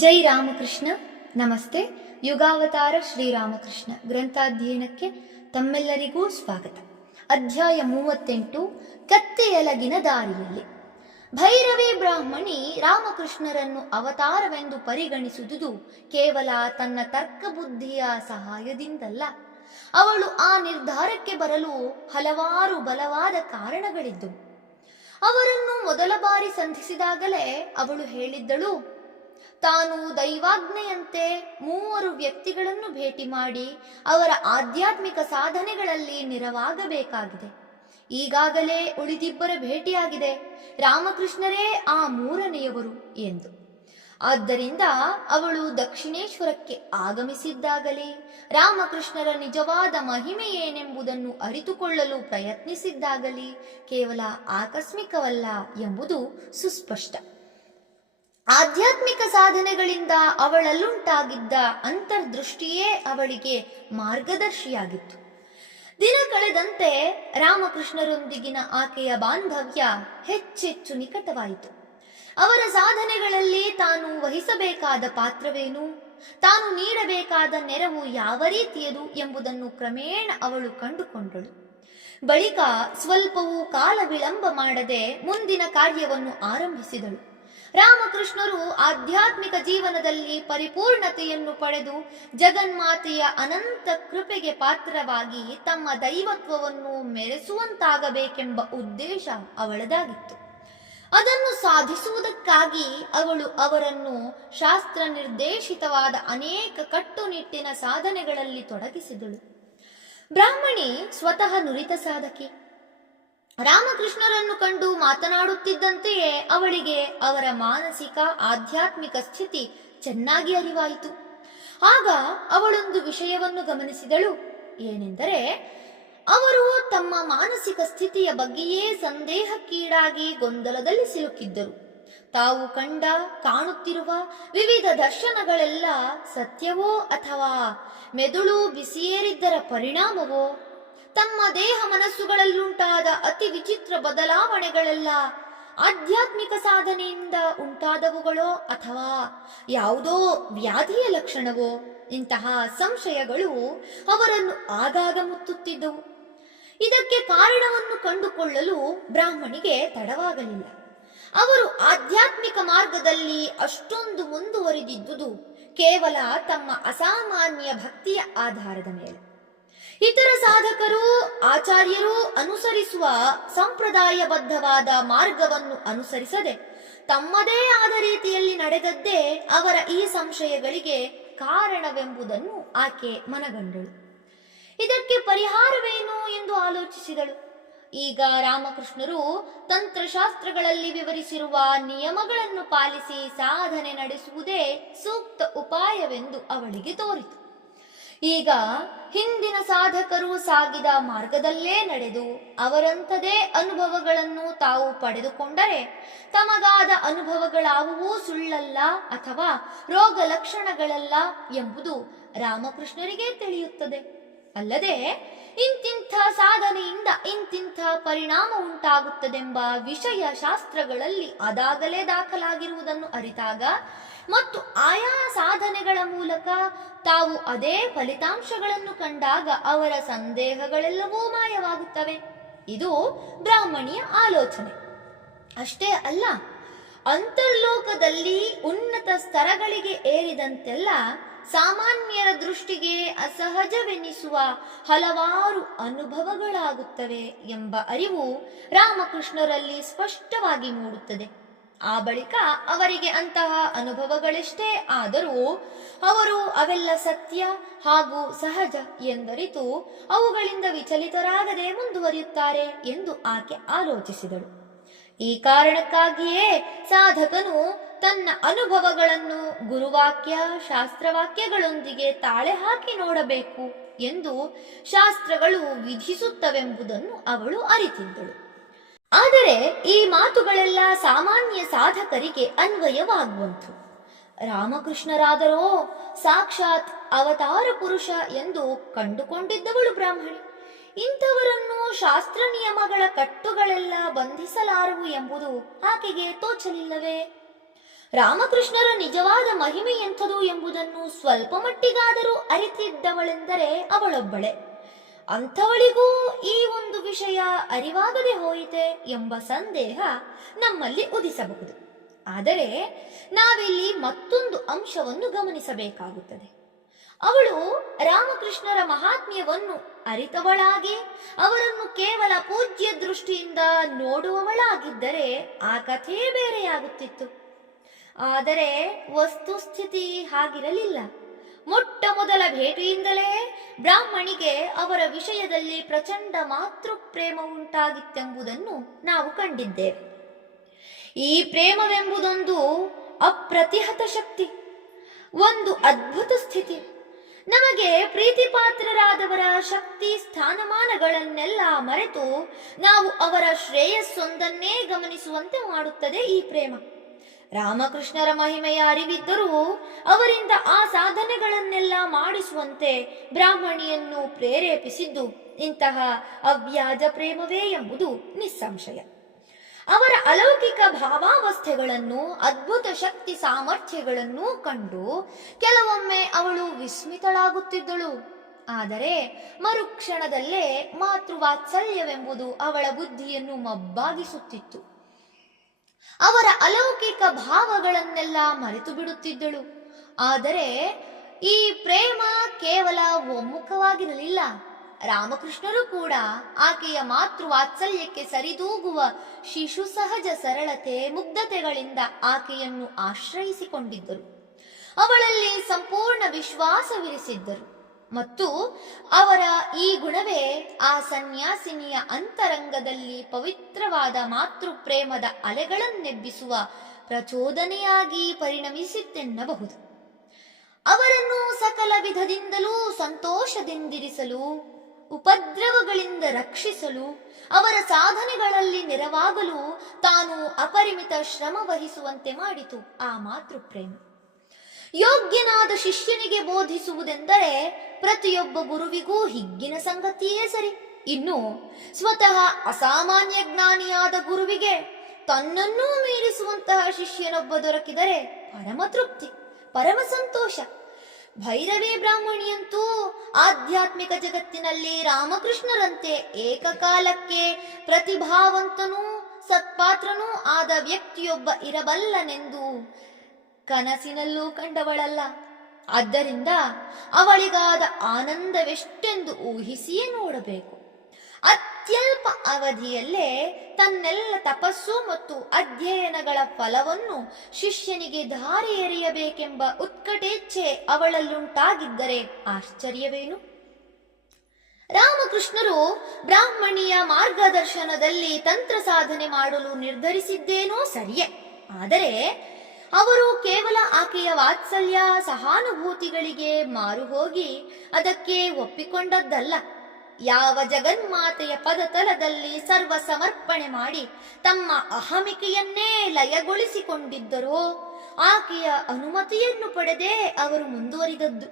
ಜೈ ರಾಮಕೃಷ್ಣ. ನಮಸ್ತೆ. ಯುಗಾವತಾರ ಶ್ರೀರಾಮಕೃಷ್ಣ ಗ್ರಂಥಾಧ್ಯಯನಕ್ಕೆ ತಮ್ಮೆಲ್ಲರಿಗೂ ಸ್ವಾಗತ. ಅಧ್ಯಾಯ 38, ಕತ್ತೆಯಲಗಿನ ದಾರಿಯಲ್ಲಿ. ಭೈರವಿ ಬ್ರಾಹ್ಮಣಿ ರಾಮಕೃಷ್ಣರನ್ನು ಅವತಾರವೆಂದು ಪರಿಗಣಿಸುವುದು ಕೇವಲ ತನ್ನ ತರ್ಕಬುದ್ಧಿಯ ಸಹಾಯದಿಂದಲ್ಲ. ಅವಳು ಆ ನಿರ್ಧಾರಕ್ಕೆ ಬರಲು ಹಲವಾರು ಬಲವಾದ ಕಾರಣಗಳಿದ್ದವು. ಅವರನ್ನು ಮೊದಲ ಬಾರಿ ಸಂಧಿಸಿದಾಗಲೇ ಅವಳು ಹೇಳಿದ್ದಳು, ತಾನು ದೈವಾಜ್ಞೆಯಂತೆ 3 ವ್ಯಕ್ತಿಗಳನ್ನು ಭೇಟಿ ಮಾಡಿ ಅವರ ಆಧ್ಯಾತ್ಮಿಕ ಸಾಧನೆಗಳಲ್ಲಿ ನೆರವಾಗಬೇಕಾಗಿದೆ. ಈಗಾಗಲೇ ಉಳಿದಿಬ್ಬರ ಭೇಟಿಯಾಗಿದೆ, ರಾಮಕೃಷ್ಣರೇ ಆ 3ನೇಯವರು ಎಂದು. ಆದ್ದರಿಂದ ಅವಳು ದಕ್ಷಿಣೇಶ್ವರಕ್ಕೆ ಆಗಮಿಸಿದ್ದಾಗಲೇ ರಾಮಕೃಷ್ಣರ ನಿಜವಾದ ಮಹಿಮೆ ಏನೆಂಬುದನ್ನು ಅರಿತುಕೊಳ್ಳಲು ಪ್ರಯತ್ನಿಸಿದ್ದಾಗಲೇ ಕೇವಲ ಆಕಸ್ಮಿಕವಲ್ಲ ಎಂಬುದು ಸುಸ್ಪಷ್ಟ. ಆಧ್ಯಾತ್ಮಿಕ ಸಾಧನೆಗಳಿಂದ ಅವಳಲ್ಲುಂಟಾಗಿದ್ದ ಅಂತರ್ದೃಷ್ಟಿಯೇ ಅವಳಿಗೆ ಮಾರ್ಗದರ್ಶಿಯಾಗಿತ್ತು. ದಿನ ಕಳೆದಂತೆ ರಾಮಕೃಷ್ಣರೊಂದಿಗಿನ ಆಕೆಯ ಬಾಂಧವ್ಯ ಹೆಚ್ಚೆಚ್ಚು ನಿಕಟವಾಯಿತು. ಅವರ ಸಾಧನೆಗಳಲ್ಲಿ ತಾನು ವಹಿಸಬೇಕಾದ ಪಾತ್ರವೇನು, ತಾನು ನೀಡಬೇಕಾದ ನೆರವು ಯಾವ ರೀತಿಯದು ಎಂಬುದನ್ನು ಕ್ರಮೇಣ ಅವಳು ಕಂಡುಕೊಂಡಳು. ಬಳಿಕ ಸ್ವಲ್ಪವೂ ಕಾಲ ವಿಳಂಬ ಮಾಡದೆ ಮುಂದಿನ ಕಾರ್ಯವನ್ನು ಆರಂಭಿಸಿದಳು. ರಾಮಕೃಷ್ಣರು ಆಧ್ಯಾತ್ಮಿಕ ಜೀವನದಲ್ಲಿ ಪರಿಪೂರ್ಣತೆಯನ್ನು ಪಡೆದು ಜಗನ್ಮಾತೆಯ ಅನಂತ ಕೃಪೆಗೆ ಪಾತ್ರವಾಗಿ ತಮ್ಮ ದೈವತ್ವವನ್ನು ಮೆರೆಸುವಂತಾಗಬೇಕೆಂಬ ಉದ್ದೇಶ ಅವಳದಾಗಿತ್ತು. ಅದನ್ನು ಸಾಧಿಸುವುದಕ್ಕಾಗಿ ಅವಳು ಅವರನ್ನು ಶಾಸ್ತ್ರ ನಿರ್ದೇಶಿತವಾದ ಅನೇಕ ಕಟ್ಟುನಿಟ್ಟಿನ ಸಾಧನೆಗಳಲ್ಲಿ ತೊಡಗಿಸಿದಳು. ಬ್ರಾಹ್ಮಣಿ ಸ್ವತಃ ನುರಿತ ಸಾಧಕಿ. ರಾಮಕೃಷ್ಣರನ್ನು ಕಂಡು ಮಾತನಾಡುತ್ತಿದ್ದಂತೆಯೇ ಅವಳಿಗೆ ಅವರ ಮಾನಸಿಕ ಆಧ್ಯಾತ್ಮಿಕ ಸ್ಥಿತಿ ಚೆನ್ನಾಗಿ ಅರಿವಾಯಿತು. ಆಗ ಅವಳೊಂದು ವಿಷಯವನ್ನು ಗಮನಿಸಿದಳು. ಏನೆಂದರೆ, ಅವರು ತಮ್ಮ ಮಾನಸಿಕ ಸ್ಥಿತಿಯ ಬಗ್ಗೆಯೇ ಸಂದೇಹಕ್ಕೀಡಾಗಿ ಗೊಂದಲದಲ್ಲಿ ಸಿಲುಕಿದ್ದರು. ತಾವು ಕಾಣುತ್ತಿರುವ ವಿವಿಧ ದರ್ಶನಗಳೆಲ್ಲ ಸತ್ಯವೋ ಅಥವಾ ಮೆದುಳು ಬಿಸಿಯೇರಿದ್ದರ ಪರಿಣಾಮವೋ, ತಮ್ಮ ದೇಹ ಮನಸ್ಸುಗಳಲ್ಲುಂಟಾದ ಅತಿ ವಿಚಿತ್ರ ಬದಲಾವಣೆಗಳೆಲ್ಲ ಆಧ್ಯಾತ್ಮಿಕ ಸಾಧನೆಯಿಂದ ಉಂಟಾದವುಗಳೋ ಅಥವಾ ಯಾವುದೋ ವ್ಯಾಧಿಯ ಲಕ್ಷಣವೋ, ಇಂತಹ ಸಂಶಯಗಳು ಅವರನ್ನು ಆಗಾಗ ಮುತ್ತುತ್ತಿದ್ದವು. ಇದಕ್ಕೆ ಕಾರಣವನ್ನು ಕಂಡುಕೊಳ್ಳಲು ಬ್ರಾಹ್ಮಣಿಗೆ ತಡವಾಗಲಿಲ್ಲ. ಅವರು ಆಧ್ಯಾತ್ಮಿಕ ಮಾರ್ಗದಲ್ಲಿ ಅಷ್ಟೊಂದು ಮುಂದುವರಿದಿದ್ದುದು ಕೇವಲ ತಮ್ಮ ಅಸಾಮಾನ್ಯ ಭಕ್ತಿಯ ಆಧಾರದ ಮೇಲೆ. ಇತರ ಸಾಧಕರು, ಆಚಾರ್ಯರು ಅನುಸರಿಸುವ ಸಂಪ್ರದಾಯಬದ್ಧವಾದ ಮಾರ್ಗವನ್ನು ಅನುಸರಿಸದೆ ತಮ್ಮದೇ ಆದ ರೀತಿಯಲ್ಲಿ ನಡೆದದ್ದೇ ಅವರ ಈ ಸಂಶಯಗಳಿಗೆ ಕಾರಣವೆಂಬುದನ್ನು ಆಕೆ ಮನಗಂಡಳು. ಇದಕ್ಕೆ ಪರಿಹಾರವೇನು ಎಂದು ಆಲೋಚಿಸಿದಳು. ಈಗ ರಾಮಕೃಷ್ಣರು ತಂತ್ರಶಾಸ್ತ್ರಗಳಲ್ಲಿ ವಿವರಿಸಿರುವ ನಿಯಮಗಳನ್ನು ಪಾಲಿಸಿ ಸಾಧನೆ ನಡೆಸುವುದೇ ಸೂಕ್ತ ಉಪಾಯವೆಂದು ಅವಳಿಗೆ ತೋರಿತು. ಈಗ ಹಿಂದಿನ ಸಾಧಕರು ಸಾಗಿದ ಮಾರ್ಗದಲ್ಲೇ ನಡೆದು ಅವರಂಥದೇ ಅನುಭವಗಳನ್ನು ತಾವು ಪಡೆದುಕೊಂಡರೆ ತಮಗಾದ ಅನುಭವಗಳಾವುವೂ ಸುಳ್ಳಲ್ಲ ಅಥವಾ ರೋಗ ಲಕ್ಷಣಗಳಲ್ಲ ಎಂಬುದು ರಾಮಕೃಷ್ಣರಿಗೆ ತಿಳಿಯುತ್ತದೆ. ಅಲ್ಲದೆ ಇಂತಿಂಥ ಸಾಧನೆಯಿಂದ ಇಂತಿಂಥ ಪರಿಣಾಮ ಉಂಟಾಗುತ್ತದೆಂಬ ವಿಷಯ ಶಾಸ್ತ್ರಗಳಲ್ಲಿ ಅದಾಗಲೇ ದಾಖಲಾಗಿರುವುದನ್ನು ಅರಿತಾಗ ಮತ್ತು ಆಯಾ ಸಾಧನೆಗಳ ಮೂಲಕ ತಾವು ಅದೇ ಫಲಿತಾಂಶಗಳನ್ನು ಕಂಡಾಗ ಅವರ ಸಂದೇಹಗಳೆಲ್ಲವೂ ಮಾಯವಾಗುತ್ತವೆ. ಇದು ಬ್ರಾಹ್ಮಣಿಯ ಆಲೋಚನೆ. ಅಷ್ಟೇ ಅಲ್ಲ, ಅಂತರ್ಲೋಕದಲ್ಲಿ ಉನ್ನತ ಸ್ತರಗಳಿಗೆ ಏರಿದಂತೆಲ್ಲ ಸಾಮಾನ್ಯರ ದೃಷ್ಟಿಗೆ ಅಸಹಜವೆನಿಸುವ ಹಲವಾರು ಅನುಭವಗಳಾಗುತ್ತವೆ ಎಂಬ ಅರಿವು ರಾಮಕೃಷ್ಣರಲ್ಲಿ ಸ್ಪಷ್ಟವಾಗಿ ಮೂಡುತ್ತದೆ. ಆ ಬಳಿಕ ಅವರಿಗೆ ಅಂತಹ ಅನುಭವಗಳೆಷ್ಟೇ ಆದರೂ ಅವರು ಅವೆಲ್ಲ ಸತ್ಯ ಹಾಗೂ ಸಹಜ ಎಂದರಿತು ಅವುಗಳಿಂದ ವಿಚಲಿತರಾಗದೆ ಮುಂದುವರಿಯುತ್ತಾರೆ ಎಂದು ಆಕೆ ಆಲೋಚಿಸಿದಳು. ಈ ಕಾರಣಕ್ಕಾಗಿಯೇ ಸಾಧಕನು ತನ್ನ ಅನುಭವಗಳನ್ನು ಗುರುವಾಕ್ಯ, ಶಾಸ್ತ್ರವಾಕ್ಯಗಳೊಂದಿಗೆ ತಾಳೆ ಹಾಕಿ ನೋಡಬೇಕು ಎಂದು ಶಾಸ್ತ್ರಗಳು ವಿಧಿಸುತ್ತವೆಂಬುದನ್ನು ಅವಳು ಅರಿತಿದ್ದಳು. ಆದರೆ ಈ ಮಾತುಗಳೆಲ್ಲ ಸಾಮಾನ್ಯ ಸಾಧಕರಿಗೆ ಅನ್ವಯವಾಗುವಂತು. ರಾಮಕೃಷ್ಣರಾದರೋ ಸಾಕ್ಷಾತ್ ಅವತಾರ ಪುರುಷ ಎಂದು ಕಂಡುಕೊಂಡಿದ್ದವಳು ಬ್ರಾಹ್ಮಣಿ. ಇಂಥವರನ್ನು ಶಾಸ್ತ್ರ ನಿಯಮಗಳ ಕಟ್ಟುಗಳೆಲ್ಲ ಬಂಧಿಸಲಾರವು ಎಂಬುದು ಆಕೆಗೆ ತೋಚಲಿಲ್ಲವೇ? ರಾಮಕೃಷ್ಣರ ನಿಜವಾದ ಮಹಿಮೆ ಎಂಥದು ಎಂಬುದನ್ನು ಸ್ವಲ್ಪ ಮಟ್ಟಿಗಾದರೂ ಅರಿತಿದ್ದವಳೆಂದರೆ ಅವಳೊಬ್ಬಳೆ. ಅಂಥವಳಿಗೂ ಈ ಒಂದು ವಿಷಯ ಅರಿವಾಗದೆ ಹೋಯಿತೆ ಎಂಬ ಸಂದೇಹ ನಮ್ಮಲ್ಲಿ ಉದಿಸಬಹುದು. ಆದರೆ ನಾವಿಲ್ಲಿ ಮತ್ತೊಂದು ಅಂಶವನ್ನು ಗಮನಿಸಬೇಕಾಗುತ್ತದೆ. ಅವಳು ರಾಮಕೃಷ್ಣರ ಮಹಾತ್ಮ್ಯವನ್ನು ಅರಿತವಳಾಗಿ ಅವರನ್ನು ಕೇವಲ ಪೂಜ್ಯ ದೃಷ್ಟಿಯಿಂದ ನೋಡುವವಳಾಗಿದ್ದರೆ ಆ ಕಥೆಯೇ ಬೇರೆಯಾಗುತ್ತಿತ್ತು. ಆದರೆ ವಸ್ತುಸ್ಥಿತಿ ಹಾಗಿರಲಿಲ್ಲ. ಮೊಟ್ಟ ಮೊದಲ ಭೇಟಿಯಿಂದಲೇ ಬ್ರಾಹ್ಮಣಿಗೆ ಅವರ ವಿಷಯದಲ್ಲಿ ಪ್ರಚಂಡ ಮಾತೃಪ್ರೇಮ ಉಂಟಾಗಿತ್ತೆಂಬುದನ್ನು ನಾವು ಕಂಡಿದ್ದೇವೆ. ಈ ಪ್ರೇಮವೆಂಬುದೊಂದು ಅಪ್ರತಿಹತ ಶಕ್ತಿ, ಒಂದು ಅದ್ಭುತ ಸ್ಥಿತಿ. ನಮಗೆ ಪ್ರೀತಿಪಾತ್ರರಾದವರ ಶಕ್ತಿ ಸ್ಥಾನಮಾನಗಳನ್ನೆಲ್ಲ ಮರೆತು ನಾವು ಅವರ ಶ್ರೇಯಸ್ಸೊಂದನ್ನೇ ಗಮನಿಸುವಂತೆ ಮಾಡುತ್ತದೆ ಈ ಪ್ರೇಮ. ರಾಮಕೃಷ್ಣರ ಮಹಿಮೆಯ ಅರಿವಿದ್ದರೂ ಅವರಿಂದ ಆ ಸಾಧನೆಗಳನ್ನೆಲ್ಲ ಮಾಡಿಸುವಂತೆ ಬ್ರಾಹ್ಮಣಿಯನ್ನು ಪ್ರೇರೇಪಿಸಿದ್ದು ಇಂತಹ ಅವ್ಯಾಜ ಪ್ರೇಮವೇ ಎಂಬುದು ನಿಸ್ಸಂಶಯ. ಅವರ ಅಲೌಕಿಕ ಭಾವಾವಸ್ಥೆಗಳನ್ನು, ಅದ್ಭುತ ಶಕ್ತಿ ಸಾಮರ್ಥ್ಯಗಳನ್ನು ಕಂಡು ಕೆಲವೊಮ್ಮೆ ಅವಳು ವಿಸ್ಮಿತಳಾಗುತ್ತಿದ್ದಳು. ಆದರೆ ಮರುಕ್ಷಣದಲ್ಲೇ ಮಾತೃವಾತ್ಸಲ್ಯವೆಂಬುದು ಅವಳ ಬುದ್ಧಿಯನ್ನು ಮಬ್ಬಾಗಿಸುತ್ತಿತ್ತು. ಅವರ ಅಲೌಕಿಕ ಭಾವಗಳನ್ನೆಲ್ಲ ಮರೆತು ಬಿಡುತ್ತಿದ್ದಳು. ಆದರೆ ಈ ಪ್ರೇಮ ಕೇವಲ ಒಮ್ಮುಖವಾಗಿರಲಿಲ್ಲ. ರಾಮಕೃಷ್ಣರು ಕೂಡ ಆಕೆಯ ಮಾತೃವಾತ್ಸಲ್ಯಕ್ಕೆ ಸರಿದೂಗುವ ಶಿಶು ಸಹಜ ಸರಳತೆ, ಮುಗ್ಧತೆಗಳಿಂದ ಆಕೆಯನ್ನು ಆಶ್ರಯಿಸಿಕೊಂಡಿದ್ದರು. ಅವಳಲ್ಲಿ ಸಂಪೂರ್ಣ ವಿಶ್ವಾಸವಿರಿಸಿದ್ದರು. ಮತ್ತು ಅವರ ಈ ಗುಣವೇ ಆ ಸನ್ಯಾಸಿನಿಯ ಅಂತರಂಗದಲ್ಲಿ ಪವಿತ್ರವಾದ ಮಾತೃಪ್ರೇಮದ ಅಲೆಗಳನ್ನೆಬ್ಬಿಸುವ ಪ್ರಚೋದನೆಯಾಗಿ ಪರಿಣಮಿಸಿತೆನ್ನಬಹುದು. ಅವರನ್ನು ಸಕಲ ವಿಧದಿಂದಲೂ ಸಂತೋಷದಿಂದಿರಿಸಲು, ಉಪದ್ರವಗಳಿಂದ ರಕ್ಷಿಸಲು, ಅವರ ಸಾಧನೆಗಳಲ್ಲಿ ನೆರವಾಗಲು ತಾನು ಅಪರಿಮಿತ ಶ್ರಮ ವಹಿಸುವಂತೆ ಮಾಡಿತು ಆ ಮಾತೃಪ್ರೇಮ. ಯೋಗ್ಯನಾದ ಶಿಷ್ಯನಿಗೆ ಬೋಧಿಸುವುದೆಂದರೆ ಪ್ರತಿಯೊಬ್ಬ ಗುರುವಿಗೂ ಹಿಗ್ಗಿನ ಸಂಗತಿಯೇ ಸರಿ. ಇನ್ನು ಸ್ವತಃ ಅಸಾಮಾನ್ಯ ಜ್ಞಾನಿಯಾದ ಗುರುವಿಗೆ ತನ್ನನ್ನೂ ಮೀರಿಸುವಂತಹ ಶಿಷ್ಯನೊಬ್ಬ ದೊರಕಿದರೆ ಪರಮ ತೃಪ್ತಿ, ಪರಮ ಸಂತೋಷ. ಭೈರವಿ ಬ್ರಾಹ್ಮಣಿಯಂತೂ ಆಧ್ಯಾತ್ಮಿಕ ಜಗತ್ತಿನಲ್ಲಿ ರಾಮಕೃಷ್ಣರಂತೆ ಏಕಕಾಲಕ್ಕೆ ಪ್ರತಿಭಾವಂತನೂ ಸತ್ಪಾತ್ರನೂ ಆದ ವ್ಯಕ್ತಿಯೊಬ್ಬ ಇರಬಲ್ಲನೆಂದು ಕನಸಿನಲ್ಲೂ ಕಂಡವಳಲ್ಲ. ಆದ್ದರಿಂದ ಅವಳಿಗಾದ ಆನಂದವೆಷ್ಟೆಂದು ಊಹಿಸಿಯೇ ನೋಡಬೇಕು. ಅತ್ಯಲ್ಪ ಅವಧಿಯಲ್ಲೇ ತನ್ನೆಲ್ಲ ತಪಸ್ಸು ಮತ್ತು ಅಧ್ಯಯನಗಳ ಫಲವನ್ನು ಶಿಷ್ಯನಿಗೆ ಧಾರೆ ಎರೆಯಬೇಕೆಂಬ ಉತ್ಕಟೇಚ್ಛೆ ಅವಳಲ್ಲುಂಟಾಗಿದ್ದರೆ ಆಶ್ಚರ್ಯವೇನು? ರಾಮಕೃಷ್ಣರು ಬ್ರಾಹ್ಮಣಿಯ ಮಾರ್ಗದರ್ಶನದಲ್ಲಿ ತಂತ್ರ ಸಾಧನೆ ಮಾಡಲು ನಿರ್ಧರಿಸಿದ್ದೇನೋ ಸರಿಯೇ. ಆದರೆ ಅವರು ಕೇವಲ ಆಕೆಯ ವಾತ್ಸಲ್ಯ, ಸಹಾನುಭೂತಿಗಳಿಗೆ ಮಾರು ಹೋಗಿ ಅದಕ್ಕೆ ಒಪ್ಪಿಕೊಂಡದ್ದಲ್ಲ. ಯಾವ ಜಗನ್ಮಾತೆಯ ಪದತಲದಲ್ಲಿ ಸರ್ವ ಸಮರ್ಪಣೆ ಮಾಡಿ ತಮ್ಮ ಅಹಮಿಕೆಯನ್ನೇ ಲಯಗೊಳಿಸಿಕೊಂಡಿದ್ದರೋ ಆಕೆಯ ಅನುಮತಿಯನ್ನು ಪಡೆದೇ ಅವರು ಮುಂದುವರಿದದ್ದು.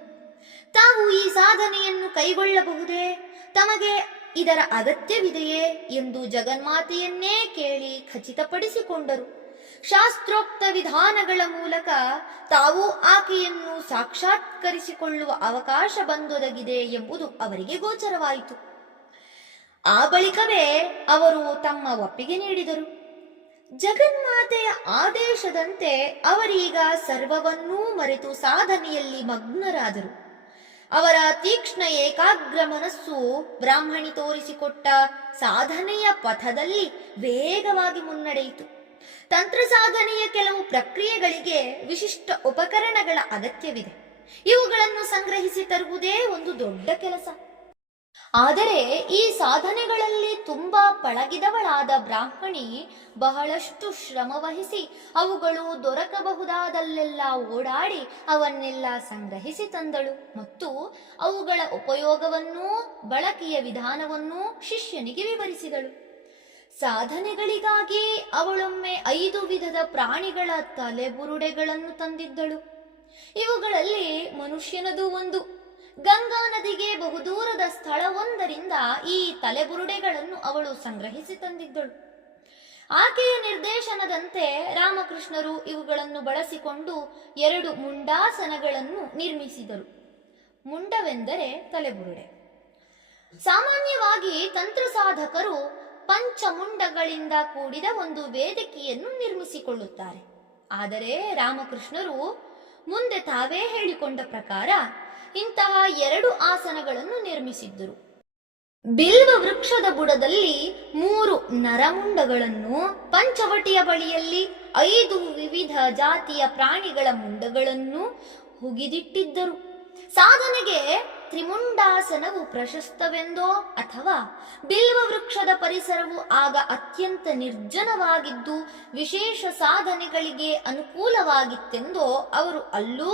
ತಾವು ಈ ಸಾಧನೆಯನ್ನು ಕೈಗೊಳ್ಳಬಹುದೇ, ತಮಗೆ ಇದರ ಅಗತ್ಯವಿದೆಯೇ ಎಂದು ಜಗನ್ಮಾತೆಯನ್ನೇ ಕೇಳಿ ಖಚಿತಪಡಿಸಿಕೊಂಡರು. ಶಾಸ್ತ್ರೋಕ್ತ ವಿಧಾನಗಳ ಮೂಲಕ ತಾವು ಆಕೆಯನ್ನು ಸಾಕ್ಷಾತ್ಕರಿಸಿಕೊಳ್ಳುವ ಅವಕಾಶ ಬಂದೊದಗಿದೆ ಎಂಬುದು ಅವರಿಗೆ ಗೋಚರವಾಯಿತು. ಆ ಬಳಿಕವೇ ಅವರು ತಮ್ಮ ಒಪ್ಪಿಗೆ ನೀಡಿದರು. ಜಗನ್ಮಾತೆಯ ಆದೇಶದಂತೆ ಅವರೀಗ ಸರ್ವವನ್ನೂ ಮರೆತು ಸಾಧನೆಯಲ್ಲಿ ಮಗ್ನರಾದರು. ಅವರ ತೀಕ್ಷ್ಣ ಏಕಾಗ್ರ ಮನಸ್ಸು ಬ್ರಾಹ್ಮಣಿ ತೋರಿಸಿಕೊಟ್ಟ ಸಾಧನೆಯ ಪಥದಲ್ಲಿ ವೇಗವಾಗಿ ಮುನ್ನಡೆಯಿತು. ತಂತ್ರ ಸಾಧನೆಯ ಕೆಲವು ಪ್ರಕ್ರಿಯೆಗಳಿಗೆ ವಿಶಿಷ್ಟ ಉಪಕರಣಗಳ ಅಗತ್ಯವಿದೆ. ಇವುಗಳನ್ನು ಸಂಗ್ರಹಿಸಿ ತರುವುದೇ ಒಂದು ದೊಡ್ಡ ಕೆಲಸ. ಆದರೆ ಈ ಸಾಧನೆಗಳಲ್ಲಿ ತುಂಬಾ ಪಳಗಿದವಳಾದ ಬ್ರಾಹ್ಮಣಿ ಬಹಳಷ್ಟು ಶ್ರಮವಹಿಸಿ ಅವುಗಳು ದೊರಕಬಹುದಾದಲ್ಲೆಲ್ಲ ಓಡಾಡಿ ಅವನ್ನೆಲ್ಲ ಸಂಗ್ರಹಿಸಿ ತಂದಳು ಮತ್ತು ಅವುಗಳ ಉಪಯೋಗವನ್ನೂ ಬಳಕೆಯ ವಿಧಾನವನ್ನೂ ಶಿಷ್ಯನಿಗೆ ವಿವರಿಸಿದಳು. ಸಾಧನೆಗಳಿಗಾಗಿ ಅವಳೊಮ್ಮೆ 5 ವಿಧದ ಪ್ರಾಣಿಗಳ ತಲೆಬುರುಡೆಗಳನ್ನು ತಂದಿದ್ದಳು. ಇವುಗಳಲ್ಲಿ ಮನುಷ್ಯನದು ಒಂದು. ಗಂಗಾ ನದಿಗೆ ಬಹುದೂರದ ಸ್ಥಳವೊಂದರಿಂದ ಈ ತಲೆಬುರುಡೆಗಳನ್ನು ಅವಳು ಸಂಗ್ರಹಿಸಿ ತಂದಿದ್ದಳು. ಆಕೆಯ ನಿರ್ದೇಶನದಂತೆ ರಾಮಕೃಷ್ಣರು ಇವುಗಳನ್ನು ಬಳಸಿಕೊಂಡು 2 ಮುಂಡಾಸನಗಳನ್ನು ನಿರ್ಮಿಸಿದರು. ಮುಂಡವೆಂದರೆ ತಲೆಬುರುಡೆ. ಸಾಮಾನ್ಯವಾಗಿ ತಂತ್ರ ಸಾಧಕರು ಪಂಚಮುಂಡಗಳಿಂದ ಕೂಡಿದ ಒಂದು ವೇದಿಕೆಯನ್ನು ನಿರ್ಮಿಸಿಕೊಳ್ಳುತ್ತಾರೆ. ಆದರೆ ರಾಮಕೃಷ್ಣರು ಮುಂದೆ ತಾವೇ ಹೇಳಿಕೊಂಡ ಪ್ರಕಾರ ಇಂತಹ 2 ಆಸನಗಳನ್ನು ನಿರ್ಮಿಸಿದ್ದರು. ಬಿಲ್ವ ವೃಕ್ಷದ ಬುಡದಲ್ಲಿ 3 ನರಮುಂಡಗಳನ್ನು, ಪಂಚವಟಿಯ ಬಳಿಯಲ್ಲಿ 5 ವಿವಿಧ ಜಾತಿಯ ಪ್ರಾಣಿಗಳ ಮುಂಡಗಳನ್ನು ಹುಗಿದಿಟ್ಟಿದ್ದರು. ಸಾಧನೆಗೆ ತ್ರಿಮುಂಡಾಸನವು ಪ್ರಶಸ್ತವೆಂದೋ ಅಥವಾ ಬಿಲ್ವ ವೃಕ್ಷದ ಪರಿಸರವು ಆಗ ಅತ್ಯಂತ ನಿರ್ಜನವಾಗಿದ್ದು ವಿಶೇಷ ಸಾಧನೆಗಳಿಗೆ ಅನುಕೂಲವಾಗಿತ್ತೆಂದೋ ಅವರು ಅಲ್ಲೂ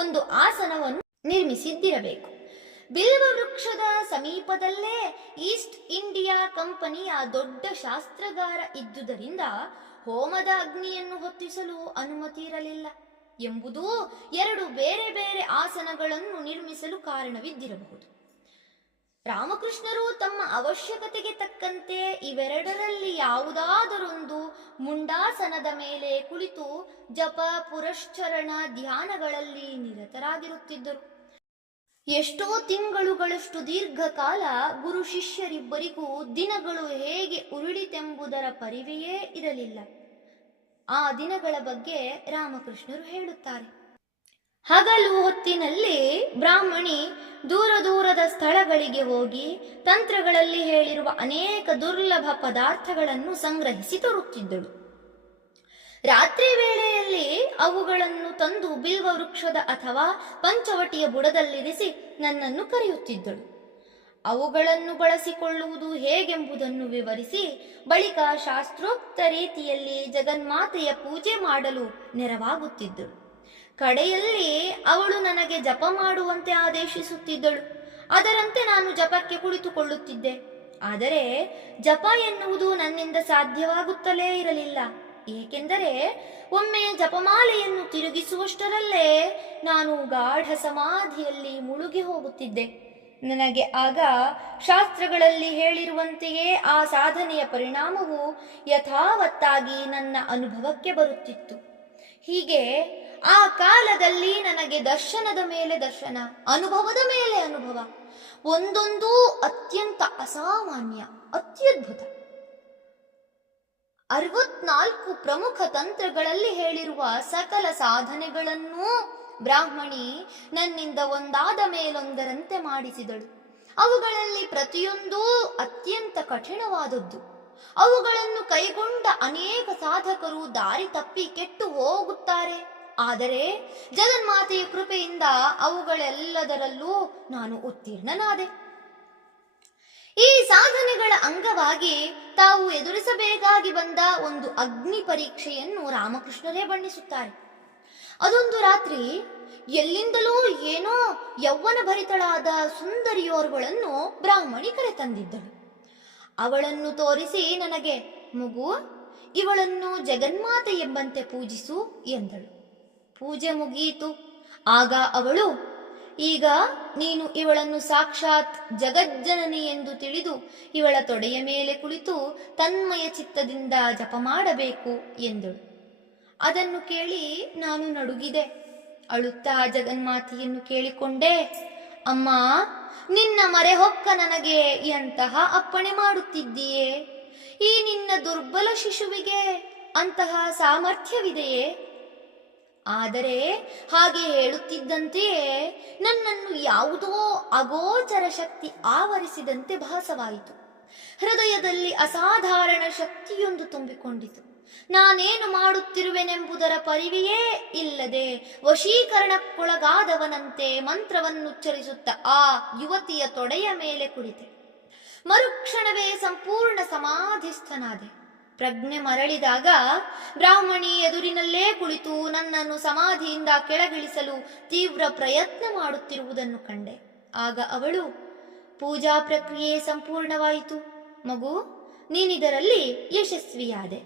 ಒಂದು ಆಸನವನ್ನು ನಿರ್ಮಿಸಿದ್ದಿರಬೇಕು. ಬಿಲ್ವ ವೃಕ್ಷದ ಸಮೀಪದಲ್ಲೇ ಈಸ್ಟ್ ಇಂಡಿಯಾ ಕಂಪನಿಯ ದೊಡ್ಡ ಶಾಸ್ತ್ರಗಾರ ಇದ್ದುದರಿಂದ ಹೋಮದ ಅಗ್ನಿಯನ್ನು ಹೊತ್ತಿಸಲು ಅನುಮತಿ ಇರಲಿಲ್ಲ ಎಂಬುದೂ 2 ಬೇರೆ ಬೇರೆ ಆಸನಗಳನ್ನು ನಿರ್ಮಿಸಲು ಕಾರಣವಿದ್ದಿರಬಹುದು. ರಾಮಕೃಷ್ಣರು ತಮ್ಮ ಅವಶ್ಯಕತೆಗೆ ತಕ್ಕಂತೆ ಇವೆರಡರಲ್ಲಿ ಯಾವುದಾದರೊಂದು ಮುಂಡಾಸನದ ಮೇಲೆ ಕುಳಿತು ಜಪ, ಪುರಶ್ಚರಣ, ಧ್ಯಾನಗಳಲ್ಲಿ ನಿರತರಾಗಿರುತ್ತಿದ್ದರು. ಎಷ್ಟೋ ತಿಂಗಳುಗಳಷ್ಟು ದೀರ್ಘಕಾಲ ಗುರು ಶಿಷ್ಯರಿಬ್ಬರಿಗೂ ದಿನಗಳು ಹೇಗೆ ಉರುಳಿತೆಂಬುದರ ಪರಿವೆಯೇ ಇರಲಿಲ್ಲ. ಆ ದಿನಗಳ ಬಗ್ಗೆ ರಾಮಕೃಷ್ಣರು ಹೇಳುತ್ತಾರೆ. ಹಗಲು ಹೊತ್ತಿನಲ್ಲಿ ಬ್ರಾಹ್ಮಣಿ ದೂರ ದೂರದ ಸ್ಥಳಗಳಿಗೆ ಹೋಗಿ ತಂತ್ರಗಳಲ್ಲಿ ಹೇಳಿರುವ ಅನೇಕ ದುರ್ಲಭ ಪದಾರ್ಥಗಳನ್ನು ಸಂಗ್ರಹಿಸಿ ತರುತ್ತಿದ್ದಳು. ರಾತ್ರಿ ವೇಳೆಯಲ್ಲಿ ಅವುಗಳನ್ನು ತಂದು ಬಿಲ್ವ ವೃಕ್ಷದ ಅಥವಾ ಪಂಚವಟಿಯ ಬುಡದಲ್ಲಿರಿಸಿ ನನ್ನನ್ನು ಕರೆಯುತ್ತಿದ್ದಳು. ಅವುಗಳನ್ನು ಬಳಸಿಕೊಳ್ಳುವುದು ಹೇಗೆಂಬುದನ್ನು ವಿವರಿಸಿ ಬಳಿಕ ಶಾಸ್ತ್ರೋಕ್ತ ರೀತಿಯಲ್ಲಿ ಜಗನ್ಮಾತೆಯ ಪೂಜೆ ಮಾಡಲು ನೆರವಾಗುತ್ತಿದ್ದಳು. ಕಡೆಯಲ್ಲಿ ಅವಳು ನನಗೆ ಜಪ ಮಾಡುವಂತೆ ಆದೇಶಿಸುತ್ತಿದ್ದಳು. ಅದರಂತೆ ನಾನು ಜಪಕ್ಕೆ ಕುಳಿತುಕೊಳ್ಳುತ್ತಿದ್ದೆ. ಆದರೆ ಜಪ ಎನ್ನುವುದು ನನ್ನಿಂದ ಸಾಧ್ಯವಾಗುತ್ತಲೇ ಇರಲಿಲ್ಲ. ಏಕೆಂದರೆ ಒಮ್ಮೆ ಜಪಮಾಲೆಯನ್ನು ತಿರುಗಿಸುವಷ್ಟರಲ್ಲೇ ನಾನು ಗಾಢ ಸಮಾಧಿಯಲ್ಲಿ ಮುಳುಗಿ ಹೋಗುತ್ತಿದ್ದೆ. ನನಗೆ ಆಗ ಶಾಸ್ತ್ರಗಳಲ್ಲಿ ಹೇಳಿರುವಂತೆಯೇ ಆ ಸಾಧನೆಯ ಪರಿಣಾಮವು ಯಥಾವತ್ತಾಗಿ ನನ್ನ ಅನುಭವಕ್ಕೆ ಬರುತ್ತಿತ್ತು. ಹೀಗೆ ಆ ಕಾಲದಲ್ಲಿ ನನಗೆ ದರ್ಶನದ ಮೇಲೆ ದರ್ಶನ, ಅನುಭವದ ಮೇಲೆ ಅನುಭವ, ಒಂದೊಂದೂ ಅತ್ಯಂತ ಅಸಾಮಾನ್ಯ, ಅತ್ಯದ್ಭುತ. 64 ಪ್ರಮುಖ ತಂತ್ರಗಳಲ್ಲಿ ಹೇಳಿರುವ ಸಕಲ ಸಾಧನೆಗಳನ್ನೂ ಬ್ರಾಹ್ಮಣಿ ನನ್ನಿಂದ ಒಂದಾದ ಮೇಲೊಂದರಂತೆ ಮಾಡಿಸಿದಳು. ಅವುಗಳಲ್ಲಿ ಪ್ರತಿಯೊಂದೂ ಅತ್ಯಂತ ಕಠಿಣವಾದದ್ದು. ಅವುಗಳನ್ನು ಕೈಗೊಂಡ ಅನೇಕ ಸಾಧಕರು ದಾರಿ ತಪ್ಪಿ ಕೆಟ್ಟು ಹೋಗುತ್ತಾರೆ. ಆದರೆ ಜಗನ್ಮಾತೆಯ ಕೃಪೆಯಿಂದ ಅವುಗಳೆಲ್ಲದರಲ್ಲೂ ನಾನು ಉತ್ತೀರ್ಣನಾದೆ. ಈ ಸಾಧನೆಗಳ ಅಂಗವಾಗಿ ತಾವು ಎದುರಿಸಬೇಕಾಗಿ ಬಂದ ಒಂದು ಅಗ್ನಿ ಪರೀಕ್ಷೆಯನ್ನು ರಾಮಕೃಷ್ಣರೇ ಬಣ್ಣಿಸುತ್ತಾರೆ. ಅದೊಂದು ರಾತ್ರಿ ಎಲ್ಲಿಂದಲೂ ಏನೋ ಯೌವನ ಭರಿತಳಾದ ಸುಂದರಿಯೋರ್ವಳನ್ನು ಬ್ರಾಹ್ಮಣಿ ಕರೆತಂದಿದ್ದಳು. ಅವಳನ್ನು ತೋರಿಸಿ ನನಗೆ, ಮಗು, ಇವಳನ್ನು ಜಗನ್ಮಾತೆ ಎಂಬಂತೆ ಪೂಜಿಸು ಎಂದಳು. ಪೂಜೆ ಮುಗಿಯಿತು. ಆಗ ಅವಳು, ಈಗ ನೀನು ಇವಳನ್ನು ಸಾಕ್ಷಾತ್ ಜಗಜ್ಜನನಿ ಎಂದು ತಿಳಿದು ಇವಳ ತೊಡೆಯ ಮೇಲೆ ಕುಳಿತು ತನ್ಮಯ ಚಿತ್ತದಿಂದ ಜಪ ಮಾಡಬೇಕು ಎಂದಳು. ಅದನ್ನು ಕೇಳಿ ನಾನು ನಡುಗಿದೆ. ಅಳುತ್ತಾ ಜಗನ್ಮಾತೆಯನ್ನು ಕೇಳಿಕೊಂಡೆ, ಅಮ್ಮ, ನಿನ್ನ ಮರೆಹೊಕ್ಕ ನನಗೆ ಎಂತಹ ಅಪ್ಪಣೆ ಮಾಡುತ್ತಿದ್ದೀಯೇ? ಈ ನಿನ್ನ ದುರ್ಬಲ ಶಿಶುವಿಗೆ ಅಂತಹ ಸಾಮರ್ಥ್ಯವಿದೆಯೇ? ಆದರೆ ಹಾಗೆ ಹೇಳುತ್ತಿದ್ದಂತೆಯೇ ನನ್ನನ್ನು ಯಾವುದೋ ಅಗೋಚರ ಶಕ್ತಿ ಆವರಿಸಿದಂತೆ ಭಾಸವಾಯಿತು. ಹೃದಯದಲ್ಲಿ ಅಸಾಧಾರಣ ಶಕ್ತಿಯೊಂದು ತುಂಬಿಕೊಂಡಿತು. ನಾನೇನು ಮಾಡುತ್ತಿರುವೆನೆಂಬುದರ ಪರಿವೆಯೇ ಇಲ್ಲದೆ ವಶೀಕರಣಕ್ಕೊಳಗಾದವನಂತೆ ಮಂತ್ರವನ್ನುಚ್ಚರಿಸುತ್ತಾ ಆ ಯುವತಿಯ ತೊಡೆಯ ಮೇಲೆ ಕುಳಿತೆ. ಮರುಕ್ಷಣವೇ ಸಂಪೂರ್ಣ ಸಮಾಧಿಸ್ಥನಾದೆ. ಪ್ರಜ್ಞೆ ಮರಳಿದಾಗ ಬ್ರಾಹ್ಮಣಿ ಎದುರಿನಲ್ಲೇ ಕುಳಿತು ನನ್ನನ್ನು ಸಮಾಧಿಯಿಂದ ಕೆಳಗಿಳಿಸಲು ತೀವ್ರ ಪ್ರಯತ್ನ ಮಾಡುತ್ತಿರುವುದನ್ನು ಕಂಡೆ. ಆಗ ಅವಳು, ಪೂಜಾ ಪ್ರಕ್ರಿಯೆ ಸಂಪೂರ್ಣವಾಯಿತು ಮಗು, ನೀನಿದರಲ್ಲಿ ಯಶಸ್ವಿಯಾದೆ.